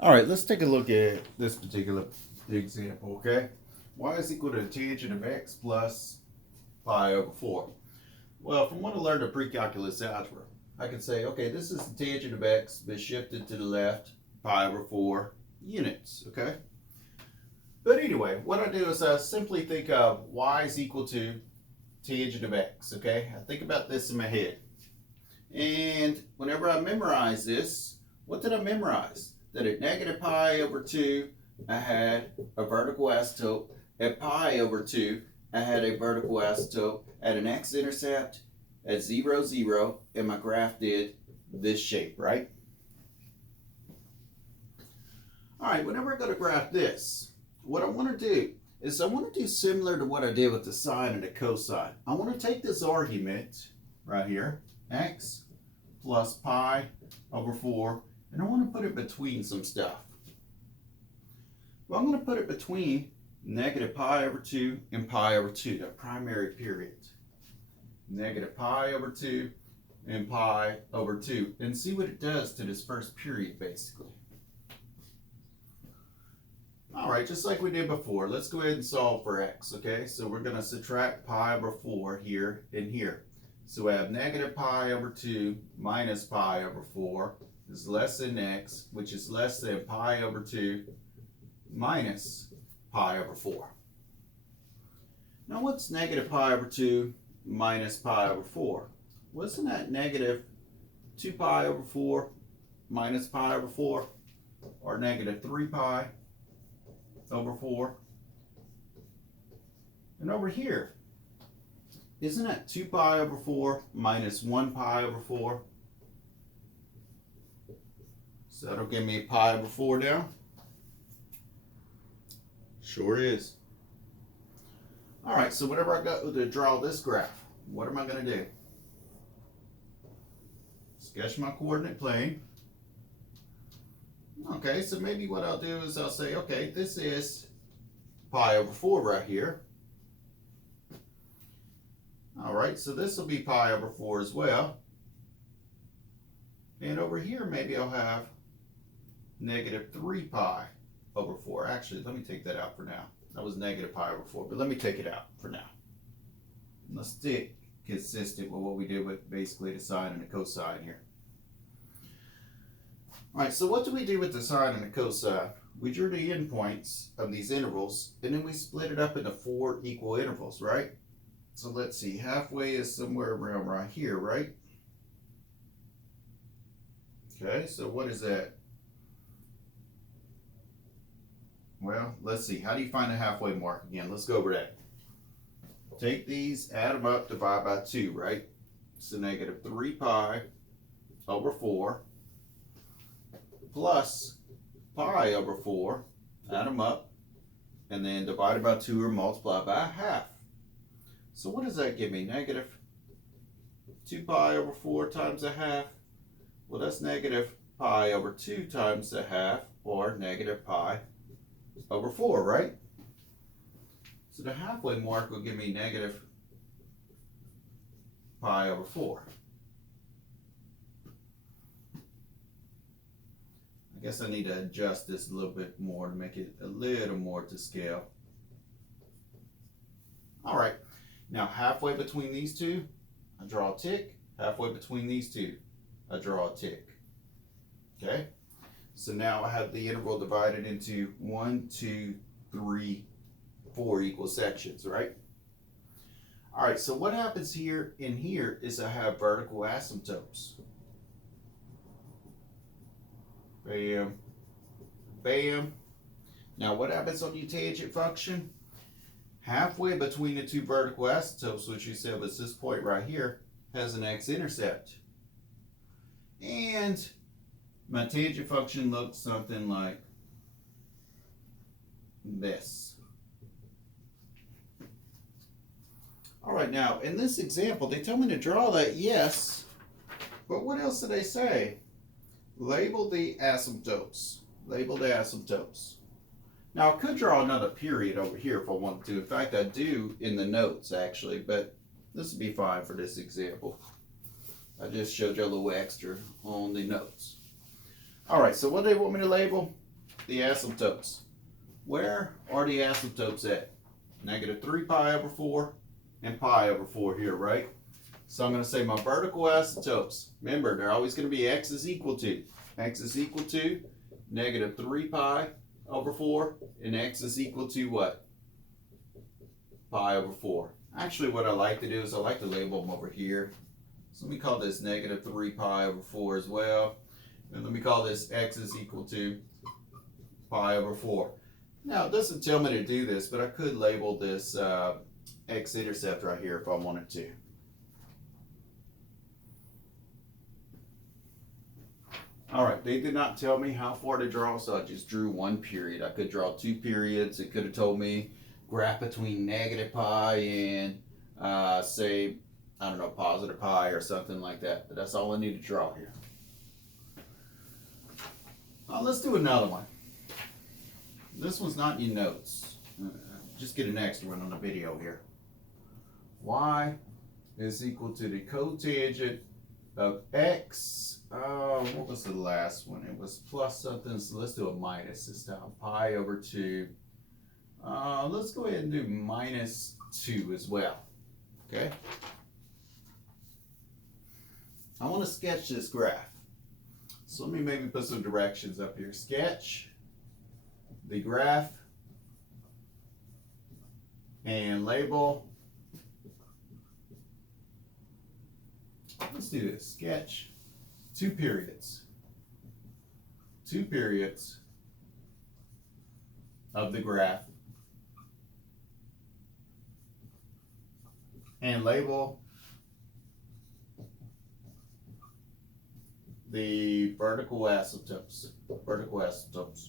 All right, let's take a look at this particular example, okay? Y is equal to the tangent of x plus pi over 4. Well, from what I learned in pre-calculus algebra, I can say, okay, this is the tangent of x, but shifted to the left, pi over 4 units, okay? But anyway, what I do is I simply think of y is equal to tangent of x, okay? I think about this in my head. And whenever I memorize this, what did I memorize? That at negative pi over 2, I had a vertical asymptote. At pi over 2, I had a vertical asymptote at an x-intercept at 0, 0, and my graph did this shape, right? All right, whenever I go to graph this, what I want to do is I want to do similar to what I did with the sine and the cosine. I want to take this argument right here, x plus pi over 4, and I want to put it between some stuff. Well, I'm going to put it between negative pi over 2 and pi over 2, the primary period. Negative pi over 2 and pi over 2, and see what it does to this first period, basically. All right, just like we did before, let's go ahead and solve for x, okay? So we're going to subtract pi over 4 here and here. So we have negative pi over 2 minus pi over 4 is less than x, which is less than pi over 2 minus pi over 4. Now what's negative pi over 2 minus pi over 4? Wasn't that negative 2 pi over 4 minus pi over 4? Or negative 3 pi over 4? And over here, isn't that 2 pi over 4 minus 1 pi over 4? So that'll give me pi over 4 down. Sure is. All right, so whenever I go to draw this graph, what am I going to do? Sketch my coordinate plane. Okay, so maybe what I'll do is I'll say, okay, this is pi over 4 right here. All right, so this will be pi over 4 as well. And over here, maybe I'll have negative 3 pi over 4. Actually, let me take that out for now. That was negative pi over 4, but let me take it out for now. Let's stick consistent with what we did with basically the sine and the cosine here. All right, so what do we do with the sine and the cosine? We drew the endpoints of these intervals, and then we split it up into 4 equal intervals, right? So let's see, halfway is somewhere around right here, right? Okay, so what is that? Well, let's see. How do you find the halfway mark again? Let's go over that. Take these, add them up, divide by 2, right? So negative 3 pi over 4 plus pi over 4, add them up, and then divided by 2 or multiplied by a half. So what does that give me? Negative 2 pi over 4 times a half. Well, that's negative pi over 2 times a half, or negative pi over 4, right? So the halfway mark will give me negative pi over 4. I guess I need to adjust this a little bit more to make it a little more to scale. All right, now halfway between these two, I draw a tick. Halfway between these two, I draw a tick. Okay? So now I have the interval divided into 1, 2, 3, 4 equal sections, right? All right, so what happens here in here is I have vertical asymptotes. Bam, bam. Now what happens on your tangent function? Halfway between the two vertical asymptotes, which you said was this point right here, has an x-intercept. And my tangent function looks something like this. All right, now in this example, they tell me to draw that, yes, but what else do they say? Label the asymptotes. Label the asymptotes. Now I could draw another period over here if I wanted to. In fact, I do in the notes actually, but this would be fine for this example. I just showed you a little extra on the notes. All right, so what do they want me to label? the asymptotes. Where are the asymptotes at? Negative 3 pi over 4 and pi over 4 here, right? So I'm going to say my vertical asymptotes. Remember, they're always going to be x is equal to negative 3 pi over 4, and x is equal to what? Pi over 4. Actually, what I like to do is I like to label them over here. So let me call this negative 3 pi over 4 as well. And let me call this x is equal to pi over 4. Now, it doesn't tell me to do this, but I could label this x-intercept right here if I wanted to. All right, they did not tell me how far to draw, so I just drew one period. I could draw 2 periods. It could have told me graph between negative pi and, say, I don't know, positive pi or something like that. But that's all I need to draw here. Let's do another one. This one's not in your notes. Just get an extra one on the video here. Y is equal to the cotangent of x. What was the last one? It was plus something, so let's do a minus this time. Pi over 2. Let's go ahead and do minus 2 as well. Okay? I want to sketch this graph. So let me maybe put some directions up here. Sketch the graph and label. Let's do this. Sketch 2 periods. 2 periods of the graph and label the vertical asymptotes. Vertical asymptotes.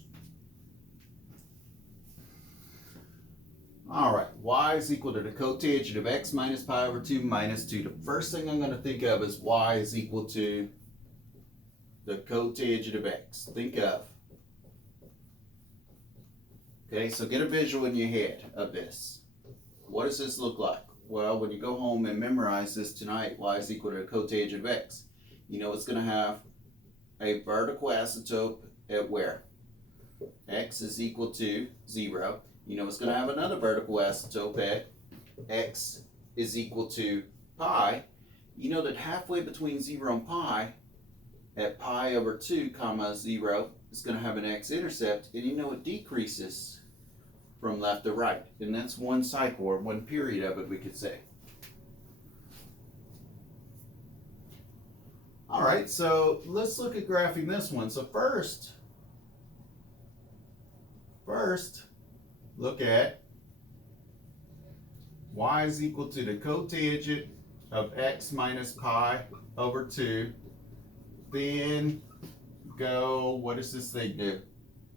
All right, y is equal to the cotangent of x minus pi over 2 minus 2. The first thing I'm going to think of is y is equal to the cotangent of x. Think of. Okay, so get a visual in your head of this. What does this look like? Well, when you go home and memorize this tonight, y is equal to the cotangent of x. You know it's going to have a vertical asymptote at where? X is equal to 0. You know it's going to have another vertical asymptote at x is equal to pi. You know that halfway between 0 and pi, at pi over 2 comma 0, is going to have an x-intercept, and you know it decreases from left to right. And that's one cycle, or one period of it, we could say. All right, so let's look at graphing this one. So first, look at y is equal to the cotangent of x minus pi over 2. Then go, what does this thing do?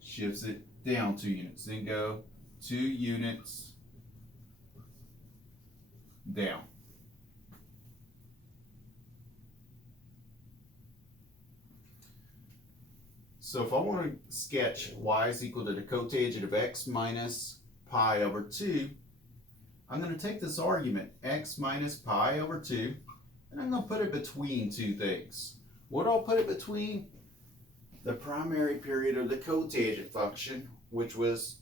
Shifts it down 2 units. Then go 2 units down. So if I want to sketch y is equal to the cotangent of x minus pi over 2, I'm going to take this argument, x minus pi over 2, and I'm going to put it between two things. What do I put it between? The primary period of the cotangent function, which was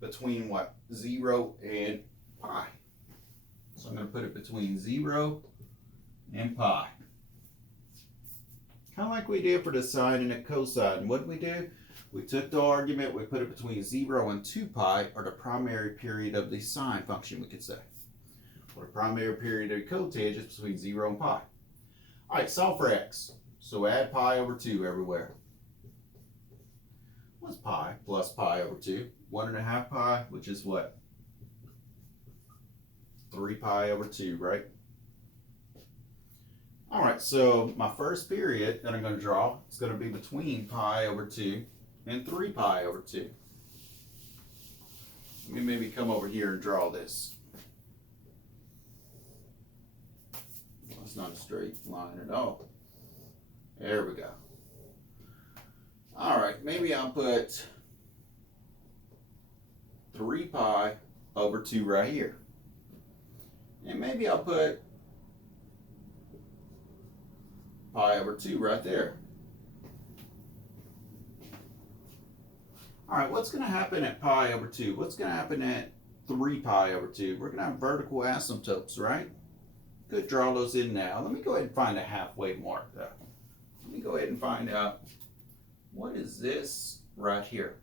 between what? 0 and pi. So I'm going to put it between 0 and pi. Kind of like we did for the sine and the cosine. What did we do? We took the argument, we put it between 0 and 2 pi, or the primary period of the sine function, we could say. Or the primary period of the cotangent is between 0 and pi. All right, solve for x. So add pi over 2 everywhere. What's pi plus pi over 2? 1.5 pi, which is what? 3 pi over 2, right? All right, so my first period that I'm going to draw is going to be between pi over 2 and 3 pi over 2. Let me maybe come over here and draw this. Well, it's not a straight line at all. There we go. All right, maybe I'll put 3 pi over 2 right here. And maybe I'll put pi over 2 right there. All right, what's going to happen at pi over 2? What's going to happen at 3 pi over 2? We're going to have vertical asymptotes, right? Could draw those in now. Let me go ahead and find a halfway mark, though. Let me go ahead and find out, what is this right here?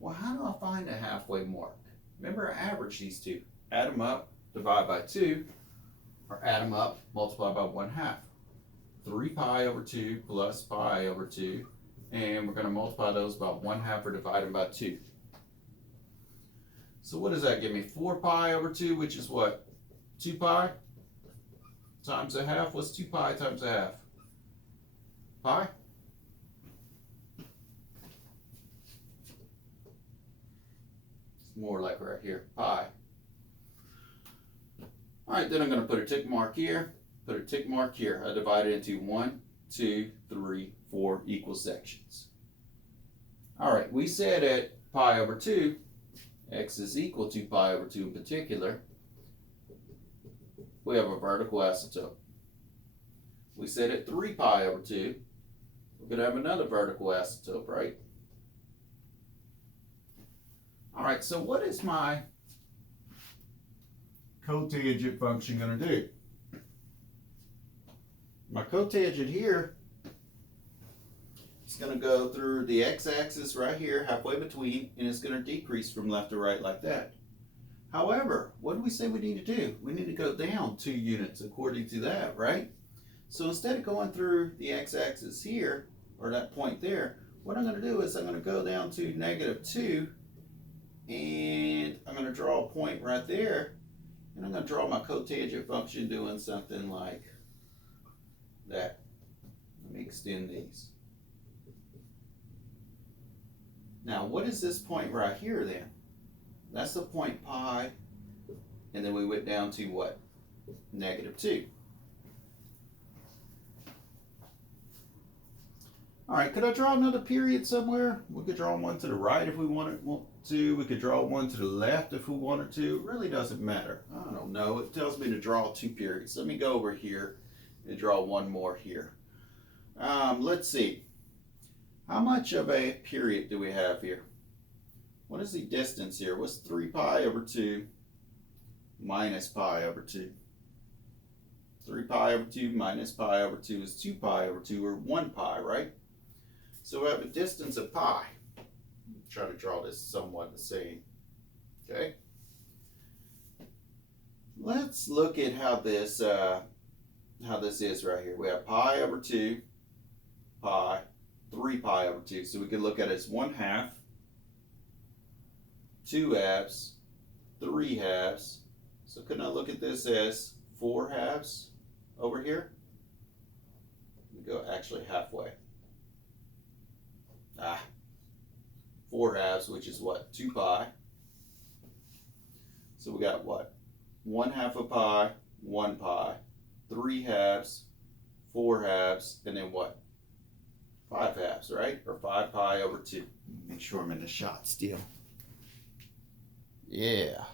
Well, how do I find a halfway mark? Remember, I average these two. Add them up, divide by 2, or add them up, multiply by 1/2. 3 pi over 2 plus pi over 2, and we're going to multiply those by 1/2 or divide them by 2. So what does that give me? 4 pi over 2, which is what? 2 pi times 1/2. What's 2 pi times 1/2? Pi? It's more like right here, pi. All right, then I'm going to put a tick mark here, put a tick mark here. I divide it into 1, 2, 3, 4 equal sections. All right, we said at pi over 2, x is equal to pi over 2 in particular, we have a vertical asymptote. We said at 3 pi over 2, we're going to have another vertical asymptote, right? All right, so what is my cotangent function going to do? My cotangent here is going to go through the x-axis right here, halfway between, and it's going to decrease from left to right like that. However, what do we say we need to do? We need to go down 2 units according to that, right? So instead of going through the x-axis here, or that point there, what I'm going to do is I'm going to go down to -2, and I'm going to draw a point right there, and I'm going to draw my cotangent function doing something like that. Let me extend these. Now, what is this point right here then? That's the point pi, and then we went down to what? -2. All right, could I draw another period somewhere? We could draw one to the right if we want to. We could draw one to the left if we wanted to. It really doesn't matter. I don't know. It tells me to draw 2 periods. Let me go over here and draw one more here. Let's see. How much of a period do we have here? What is the distance here? What's 3 pi over 2 minus pi over 2? 3 pi over 2 minus pi over 2 is 2 pi over 2, or 1 pi, right? So we have a distance of pi. Try to draw this somewhat the same. Okay. Let's look at how this is right here. We have pi over 2, pi, 3 pi over 2. So we could look at it as 1/2, 2 halves, 3 halves. So can I look at this as 4 halves over here? We go actually halfway. 4 halves, which is what? 2 pi. So we got what? 1/2 of pi, 1 pi, 3 halves, 4 halves, and then what? 5 halves, right? Or 5 pi over 2. Make sure I'm in the shot still. Yeah.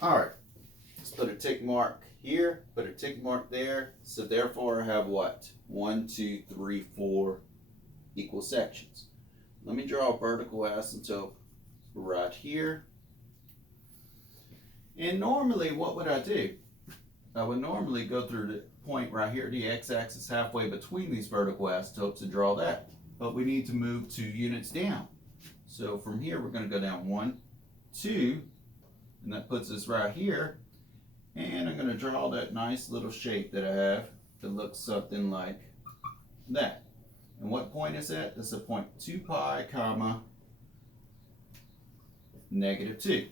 All right. Let's put a tick mark here, put a tick mark there. So therefore I have what? 1, 2, 3, 4 equal sections. Let me draw a vertical asymptote right here. And normally what would I do? I would normally go through the point right here, the x-axis halfway between these vertical asymptotes, and draw that. But we need to move 2 units down. So from here we're going to go down 1, 2, and that puts us right here. And I'm going to draw that nice little shape that I have that looks something like that. And what point is that? That's a point 2 pi comma -2.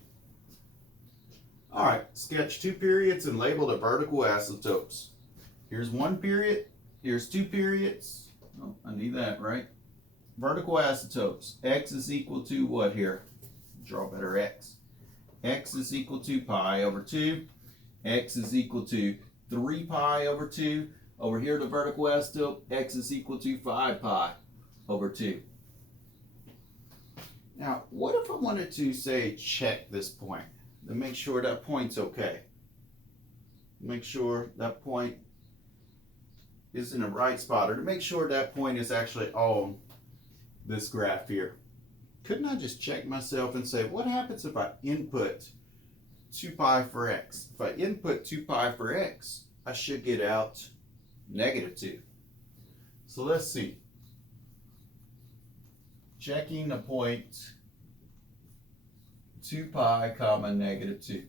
All right, sketch 2 periods and label the vertical asymptotes. Here's 1 period, here's 2 periods. Oh, I need that, right? Vertical asymptotes. X is equal to what here? Draw better x. X is equal to pi over 2. X is equal to 3 pi over 2. Over here, the vertical asymptote, x is equal to 5 pi over 2. Now, what if I wanted to, say, check this point to make sure that point's okay? Make sure that point is in the right spot, or to make sure that point is actually on this graph here, couldn't I just check myself and say, what happens if I input 2 pi for x? If I input 2 pi for x, I should get out -2. So let's see. Checking the point 2 pi comma -2.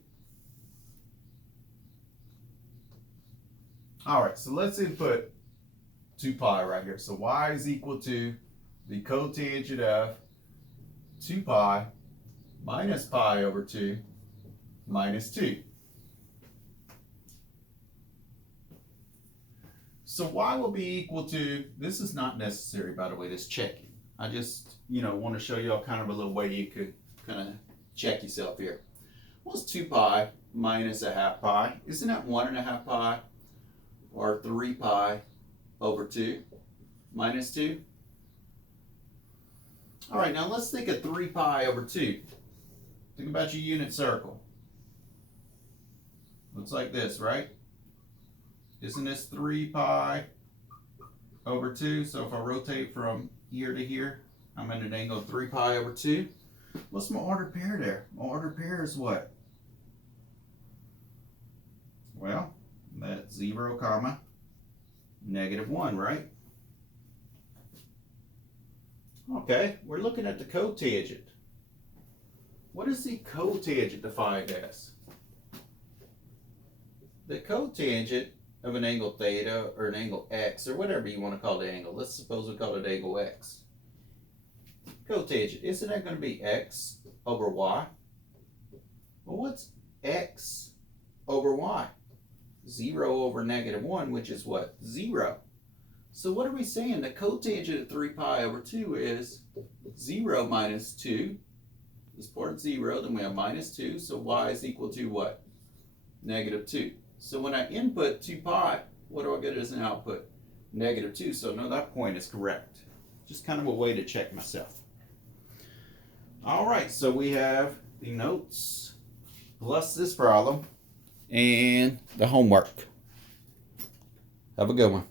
All right, so let's input 2 pi right here. So y is equal to the cotangent of 2 pi minus pi over 2 minus 2. So y will be equal to, this is not necessary, by the way, this checking. I just, want to show y'all kind of a little way you could kind of check yourself here. What's 2 pi minus a half pi? Isn't that 1.5 pi or 3 pi over 2 minus 2? All right, now let's think of 3 pi over 2. Think about your unit circle. Looks like this, right? Isn't this 3 pi over 2? So if I rotate from here to here, I'm at an angle of 3 pi over 2. What's my ordered pair there? My ordered pair is what? Well, that's 0 comma -1, right? Okay, we're looking at the cotangent. What is the cotangent defined as? The cotangent of an angle theta or an angle x or whatever you want to call the angle. Let's suppose we call it angle x. Cotangent, isn't that going to be x over y? Well, what's x over y? 0 over -1, which is what? 0. So what are we saying? The cotangent of 3 pi over 2 is 0 minus 2. This part 0, then we have minus 2, so y is equal to what? -2. So when I input 2 pi, what do I get as an output? -2, so no, that point is correct. Just kind of a way to check myself. All right, so we have the notes plus this problem and the homework. Have a good one.